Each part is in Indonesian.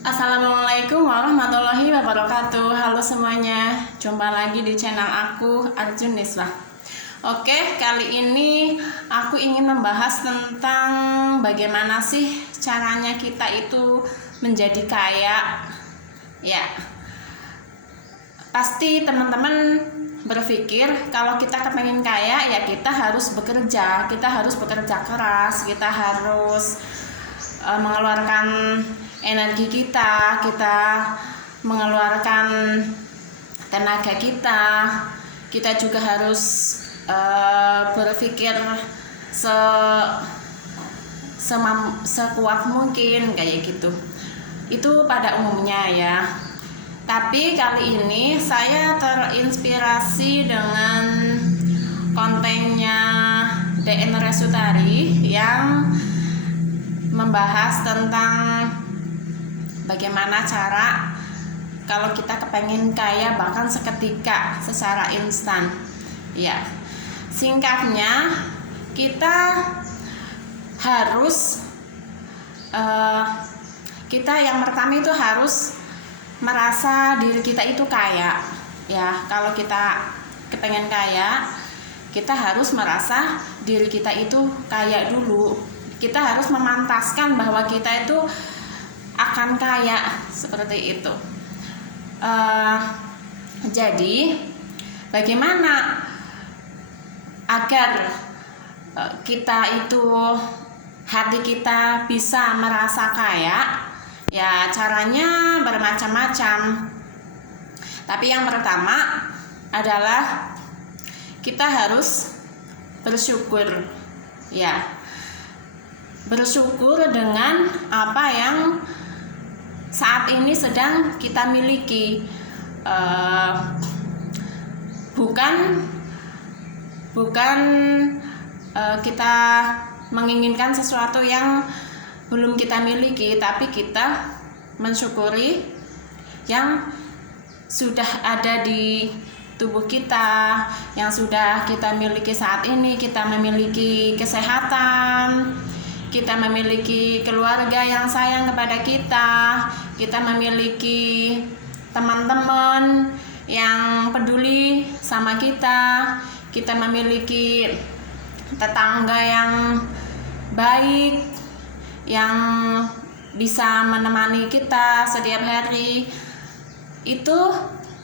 Assalamualaikum warahmatullahi wabarakatuh. Halo semuanya, jumpa lagi di channel aku Arjun Niswa. Oke, kali ini aku ingin membahas tentang bagaimana sih caranya kita itu menjadi kaya. Ya, pasti teman-teman berpikir kalau kita kepengen kaya ya kita harus bekerja keras, kita harus mengeluarkan energi kita mengeluarkan tenaga kita juga harus berpikir sekuat mungkin kayak gitu. Itu pada umumnya ya. Tapi kali ini saya terinspirasi dengan kontennya DN Resutari yang membahas tentang bagaimana cara kalau kita kepengen kaya bahkan seketika secara instan. Ya, singkatnya kita harus kita yang pertama itu harus merasa diri kita itu kaya. Ya, kalau kita kepengen kaya, kita harus merasa diri kita itu kaya dulu. Kita harus memantaskan bahwa kita itu akan kaya, seperti itu. Jadi bagaimana agar kita itu hati kita bisa merasa kaya? Ya, caranya bermacam-macam. Tapi yang pertama adalah kita harus bersyukur. Ya, bersyukur dengan apa yang saat ini sedang kita miliki. Bukan kita menginginkan sesuatu yang belum kita miliki, tapi kita mensyukuri yang sudah ada di tubuh kita, yang sudah kita miliki saat ini. Kita memiliki kesehatan, kita memiliki keluarga yang sayang kepada kita memiliki teman-teman yang peduli sama kita memiliki tetangga yang baik, yang bisa menemani kita setiap hari. Itu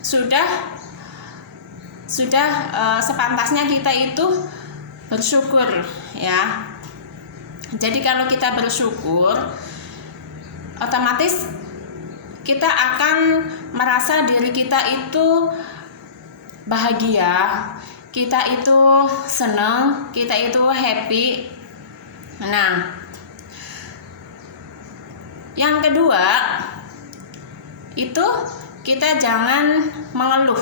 sudah sepantasnya kita itu bersyukur ya. Jadi kalau kita bersyukur, otomatis kita akan merasa diri kita itu bahagia, kita itu senang, kita itu happy. Nah, yang kedua itu kita jangan mengeluh.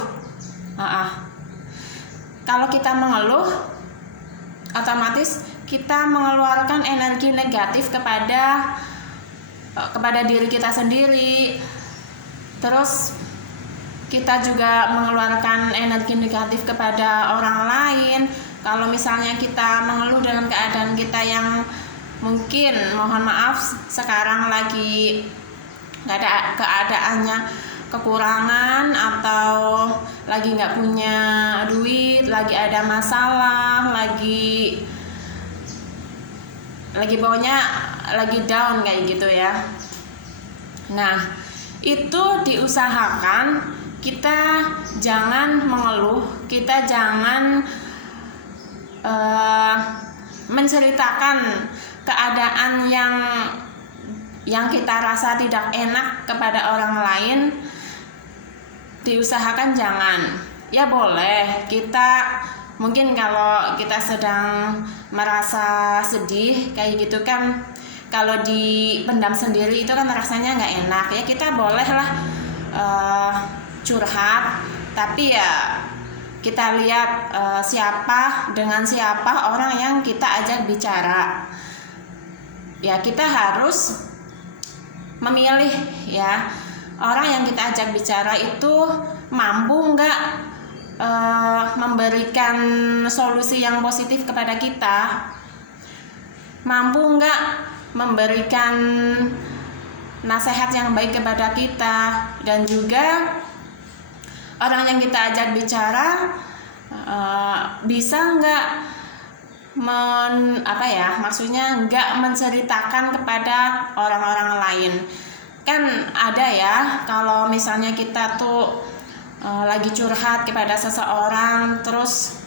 Kalau kita mengeluh, otomatis kita mengeluarkan energi negatif kepada diri kita sendiri. Terus kita juga mengeluarkan energi negatif kepada orang lain. Kalau misalnya kita mengeluh dengan keadaan kita yang mungkin, mohon maaf, sekarang lagi gak ada keadaannya kekurangan, atau lagi gak punya duit, lagi ada masalah, lagi pokoknya lagi down kayak gitu ya. Nah, itu diusahakan kita jangan mengeluh, kita jangan menceritakan keadaan yang kita rasa tidak enak kepada orang lain. Diusahakan jangan. Ya boleh, kita mungkin kalau kita sedang merasa sedih kayak gitu kan, kalau dipendam sendiri itu kan rasanya nggak enak ya. Kita bolehlah curhat, tapi ya kita lihat dengan siapa orang yang kita ajak bicara. Ya, kita harus memilih ya, orang yang kita ajak bicara itu mampu nggak memberikan solusi yang positif kepada kita, mampu nggak memberikan nasihat yang baik kepada kita, dan juga orang yang kita ajak bicara bisa nggak maksudnya nggak menceritakan kepada orang-orang lain. Kan ada ya, kalau misalnya kita tuh lagi curhat kepada seseorang, terus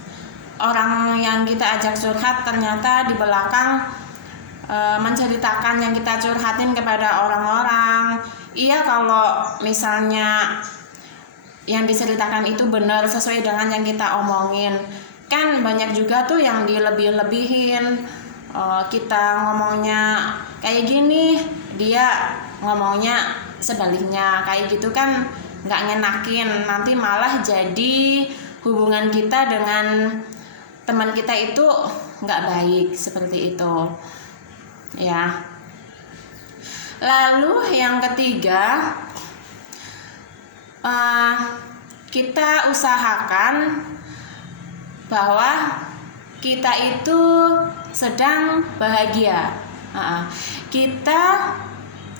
orang yang kita ajak curhat ternyata di belakang menceritakan yang kita curhatin kepada orang-orang. Iya, kalau misalnya yang diceritakan itu benar sesuai dengan yang kita omongin. Kan banyak juga tuh yang dilebih-lebihin, kita ngomongnya kayak gini, dia ngomongnya sebaliknya, kayak gitu kan nggak ngenakin. Nanti malah jadi hubungan kita dengan teman kita itu nggak baik, seperti itu ya. Lalu yang ketiga, kita usahakan bahwa kita itu sedang bahagia. Kita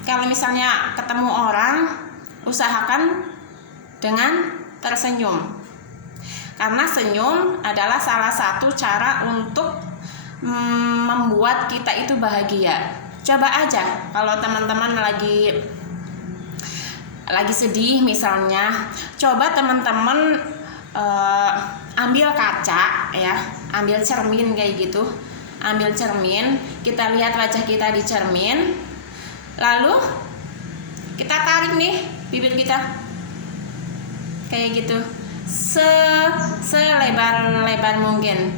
kalau misalnya ketemu orang, usahakan dengan tersenyum, karena senyum adalah salah satu cara untuk membuat kita itu bahagia. Coba aja kalau teman-teman lagi sedih misalnya, coba teman-teman ambil kaca ya, ambil cermin kayak gitu, ambil cermin, kita lihat wajah kita di cermin, lalu kita tarik nih bibir kita kayak gitu selebar-lebar mungkin.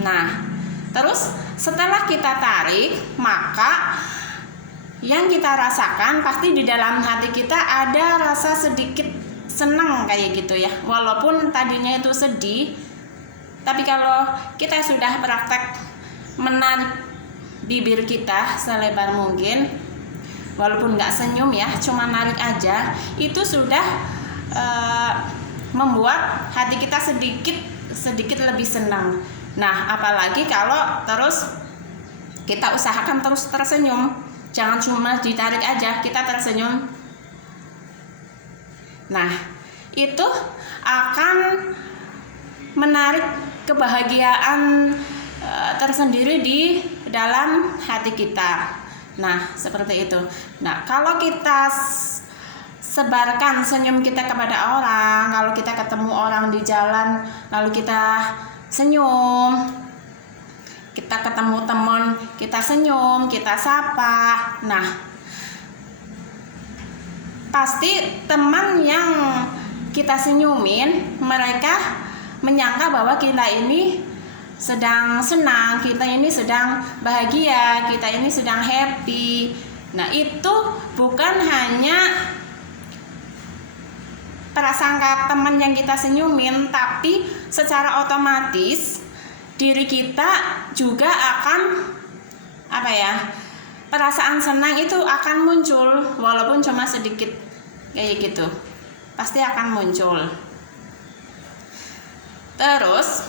Nah, terus setelah kita tarik, maka yang kita rasakan pasti di dalam hati kita ada rasa sedikit senang kayak gitu ya. Walaupun tadinya itu sedih, tapi kalau kita sudah praktek menarik bibir kita selebar mungkin, walaupun nggak senyum ya, cuma narik aja, itu sudah membuat hati kita sedikit lebih senang. Nah, apalagi kalau terus kita usahakan terus tersenyum, jangan cuma ditarik aja, kita tersenyum. Nah, itu akan menarik kebahagiaan tersendiri di dalam hati kita. Nah, seperti itu. Nah, kalau kita sebarkan senyum kita kepada orang, kalau kita ketemu orang di jalan lalu kita senyum, kita ketemu teman kita senyum, kita sapa, nah pasti teman yang kita senyumin, mereka menyangka bahwa kita ini sedang senang, kita ini sedang bahagia, kita ini sedang happy. Nah, itu bukan hanya prasangka teman yang kita senyumin, tapi secara otomatis diri kita juga akan perasaan senang itu akan muncul, walaupun cuma sedikit kayak gitu, pasti akan muncul. Terus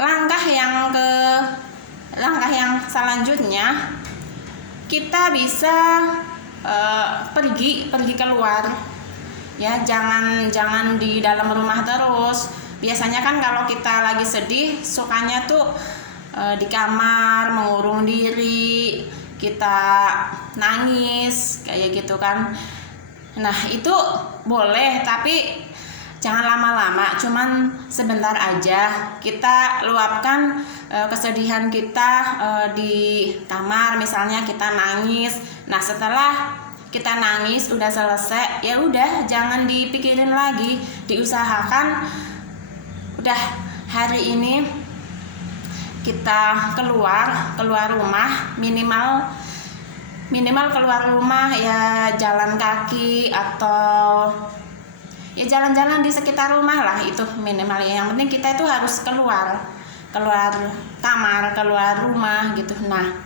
langkah yang selanjutnya, kita bisa pergi keluar ya, jangan di dalam rumah terus. Biasanya kan kalau kita lagi sedih, sukanya tuh di kamar mengurung diri, kita nangis kayak gitu kan. Nah, itu boleh, tapi jangan lama-lama, cuman sebentar aja. Kita luapkan kesedihan kita di kamar, misalnya kita nangis. Nah, setelah kita nangis udah selesai, ya udah, jangan dipikirin lagi, diusahakan udah hari ini kita keluar rumah, minimal keluar rumah ya jalan kaki atau ya jalan-jalan di sekitar rumah lah, itu minimal ya. Yang penting kita itu harus keluar kamar, keluar rumah gitu. Nah,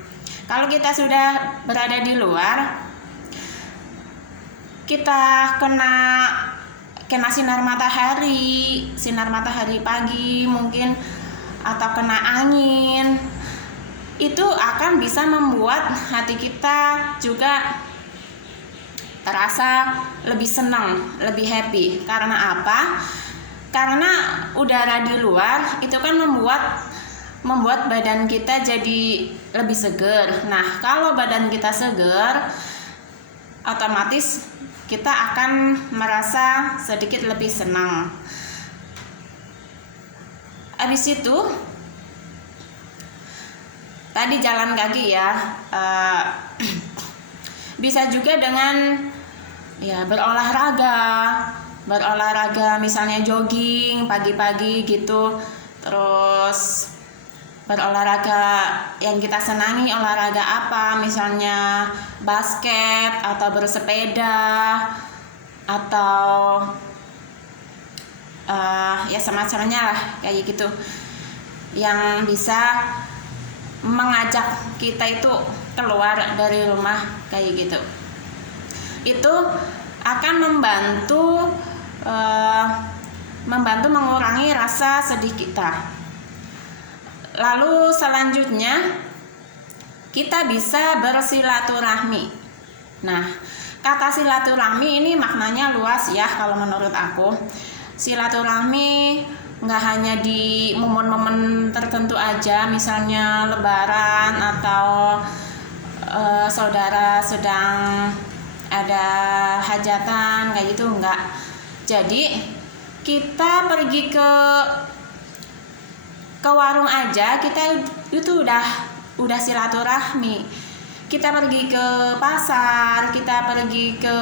kalau kita sudah berada di luar, kita kena sinar matahari pagi mungkin, atau kena angin. itu akan bisa membuat hati kita juga terasa lebih senang, lebih happy. Karena apa? Karena udara di luar itu kan membuat badan kita jadi lebih segar. Nah, kalau badan kita segar, otomatis kita akan merasa sedikit lebih senang. Habis itu tadi jalan kaki ya, bisa juga dengan ya berolahraga misalnya jogging pagi-pagi gitu, terus berolahraga yang kita senangi. Olahraga apa, misalnya basket atau bersepeda atau ya semacamnya lah kayak gitu, yang bisa mengajak kita itu keluar dari rumah kayak gitu. Itu akan membantu mengurangi rasa sedih kita. Lalu selanjutnya kita bisa bersilaturahmi. Nah, kata silaturahmi ini maknanya luas ya kalau menurut aku. Silaturahmi nggak hanya di momen-momen tertentu aja, misalnya lebaran atau saudara sedang ada hajatan kayak gitu, enggak. Jadi kita pergi ke warung aja kita itu udah silaturahmi. Kita pergi ke pasar, kita pergi ke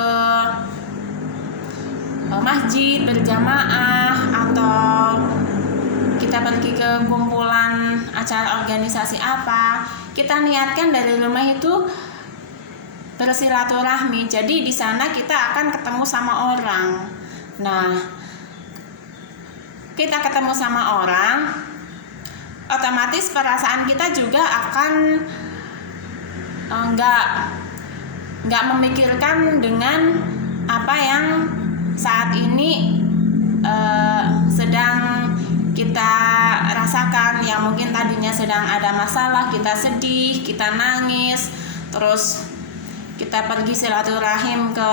masjid berjamaah, atau kita pergi ke kumpulan acara organisasi apa, kita niatkan dari rumah itu bersilaturahmi. Jadi di sana kita akan ketemu sama orang. Nah, kita ketemu sama orang, otomatis perasaan kita juga akan nggak memikirkan dengan apa yang saat ini sedang kita rasakan, yang mungkin tadinya sedang ada masalah, kita sedih, kita nangis, terus kita pergi silaturahim ke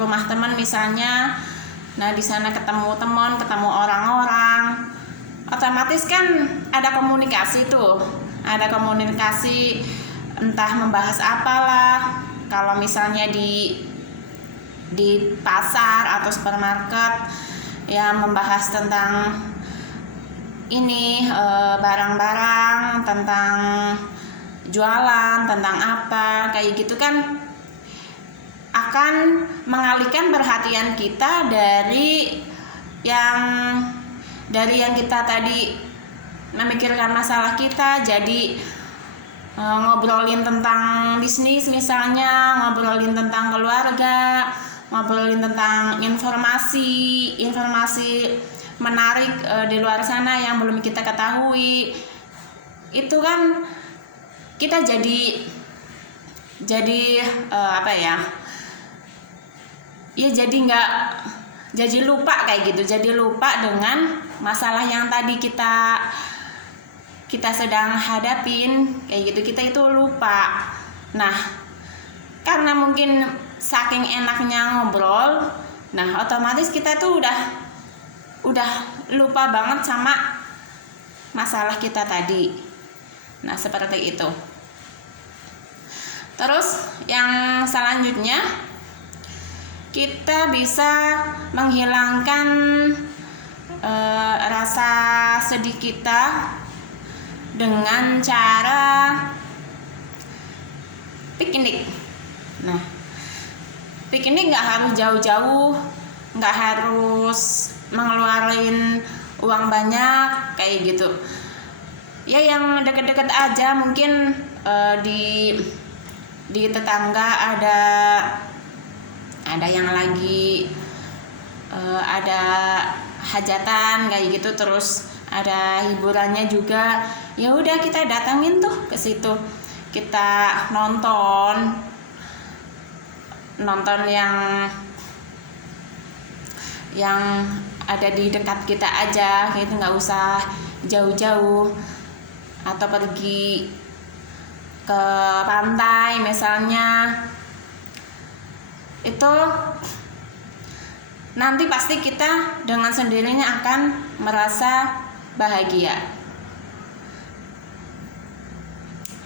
rumah teman misalnya. Nah, di sana ketemu teman, ketemu orang-orang, otomatis kan ada komunikasi tuh, ada komunikasi entah membahas apalah. Kalau misalnya di pasar atau supermarket ya, membahas tentang ini barang-barang, tentang jualan, tentang apa kayak gitu kan, akan mengalihkan perhatian kita dari yang kita tadi memikirkan masalah kita, jadi ngobrolin tentang bisnis misalnya, ngobrolin tentang keluarga, ngobrolin tentang informasi menarik di luar sana yang belum kita ketahui. Itu kan kita jadi apa ya? Ya jadi lupa kayak gitu, jadi lupa dengan masalah yang tadi kita sedang hadapin kayak gitu, kita itu lupa. Nah, karena mungkin saking enaknya ngobrol, nah otomatis kita tuh udah lupa banget sama masalah kita tadi. Nah, seperti itu. Terus yang selanjutnya, kita bisa menghilangkan rasa sedih kita dengan cara piknik. Nah, piknik nggak harus jauh-jauh, nggak harus mengeluarin uang banyak kayak gitu. Ya yang deket-deket aja, mungkin di tetangga ada yang lagi ada hajatan kayak gitu, terus ada hiburannya juga, ya udah kita datangin tuh ke situ, kita nonton yang ada di dekat kita aja gitu, nggak usah jauh-jauh, atau pergi ke pantai misalnya, itu nanti pasti kita dengan sendirinya akan merasa bahagia.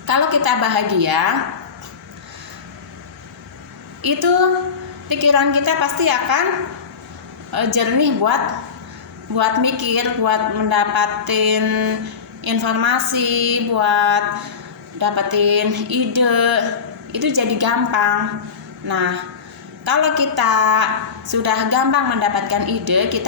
Kalau kita bahagia, itu pikiran kita pasti akan jernih buat mikir, buat mendapatin informasi, buat dapetin ide, itu jadi gampang. Nah, kalau kita sudah gampang mendapatkan ide, kita